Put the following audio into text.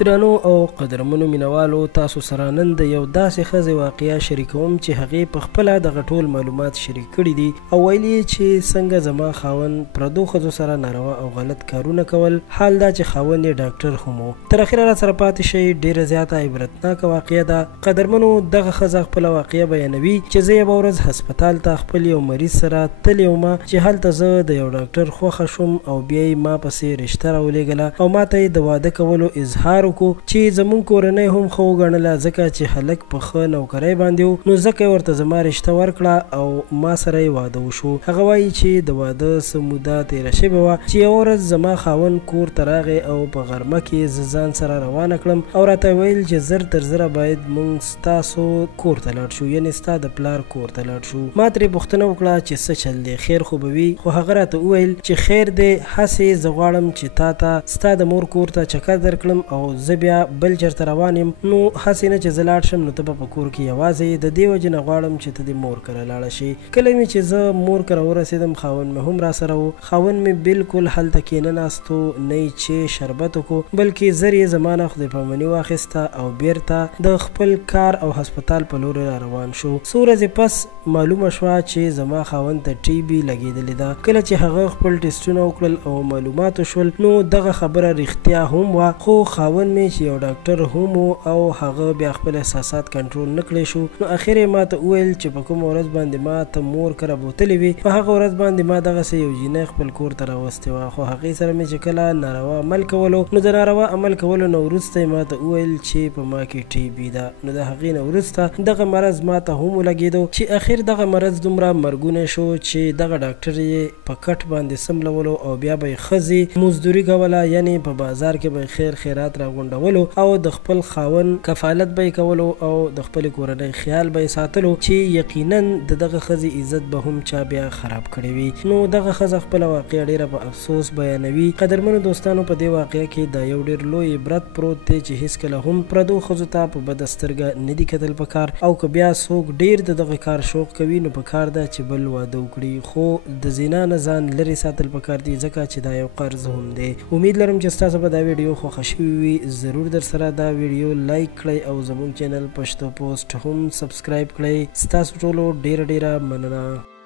درنو او قدرمنو مینوالو تاسو سره نن د یو داسې ښځې واقعه شریکوم چې هغې په خپله دغه ټول معلومات شریک کړي دي او ویلي چې څنګه زما خاوند پردو ښځو سره ناروا او غلط کارونه کول، حال دا چې خاوند یې ډاکټر هم و. تر اخره را سره پاتې شئ، ډېره زیاته عبرتناکه واقعه ده. قدرمنو دغه ښځه خپله واقعه بیانوي چې زه یوه ورځ هسپتال ته خپل یو مریض سره تللی وم چې هلته زه د یو ډاکټر خوښه شوم او بیا یې ما پسې رشته راولېږله او ما ته یې د واده کولو اظهار وکړو چې زمونږ کورنۍ هم ښه وګڼله ځکه چې هلک په ښه نوکرۍ باندې و، نو ځکه یې ورته زما رشته ورکړه او ما سره یې واده وشو. هغه وایي چې د واده څه موده تېره شوې وه چې یوه ورځ زما خاوند کور ته راغی او په غرمه کې زه ځان سره روانه کړم او راته ویل چې زر تر زره باید موږ ستاسو کور ته لاړ شو، یعنې ستا د پلار کور ته لاړ شو. ما ترې پوښتنه وکړه چې څه چل دی، خیر خو به وي؟ خو هغه راته وویل چې خیر دی، هسې زه غواړم چې تا ته ستا د مور کور ته چکر درکړم او زه بیا بل چېرته روان یم، نو هسې نه چې زه لاړ شم نو ته به په کور کې یوازې د دې وجې نه غواړم چې ته د مور کره لاړه شي. کله مې چې زه مور کره ورسېدم خاوند مې هم را سره و. خاوند مې بالکل هلته کېنناستو، نه یې چې شربت وکړو بلکې زر یې زما نه خدای پاماني واخیسته او بیرته د خپل کار او هسپتال په لورې را روان شو. څو ورځې پس معلومه شوه چې زما خاوند ته ټي بي لګېدلې ده. کله چې هغه خپل ټسټونه وکړل او معلومات وشول نو دغه خبره رښتیا هم وه، خو خاوند مې چې یو ډاکټر هم و او هغه بیا خپل احساسات کنټرول نه کړی شو. نو اخر یې ما ته وویل چې په کومه ورځ باندې ما ته مور کره بوتلې وي په هغه ورځ باندې ما دغسې یو جینۍ خپل کور ته راوستې وه، خو هغې سره مې چې کله ناروا عمل کولو نو د ناروا عمل کولو نه وروسته یې ما ته وویل چې په ما کې ټي بي ده. نو د هغې نه وروسته دغه مرض ما ته هم ولګېدو چې اخر دغه مرض دومره مرګونی شو چې دغه ډاکټر یې په کټ باندې سملولو او بیا به یې ښځې مزدوري کوله، یعنې په بازار کې به یې خیر خیرات راغونډولو او د خپل خاوند کفالت به یې کولو او د خپلې کورنۍ خیال به یې ساتلو چې یقینا د دغه ښځې عزت به هم چا بیا خراب کړی وي. نو دغه ښځه خپله واقعه ډېره په افسوس بیانوي. قدرمنو دوستانو، په دې واقعه کې دا یو ډېر لوی عبرت پروت دی چې هېڅکله هم پردو ښځو ته په بده سترګه نه دي کتل پکار، او که بیا څوک ډېر د دغه کار شوق کوي نو پکار ده چې بل واده وکړي، خو د زنا نه ځان لرې ساتل پکار دي ځکه چې دا یو قرض هم دی. امید لرم چې ستاسو به دا ویډیو خوښه شوې وي. ضرور در سره دا ویډیو لایک کړئ او زموږ چینل پښتو پوسټ هم سبسکرایب کړئ. ستاسو ټولو ډېره ډېره مننه.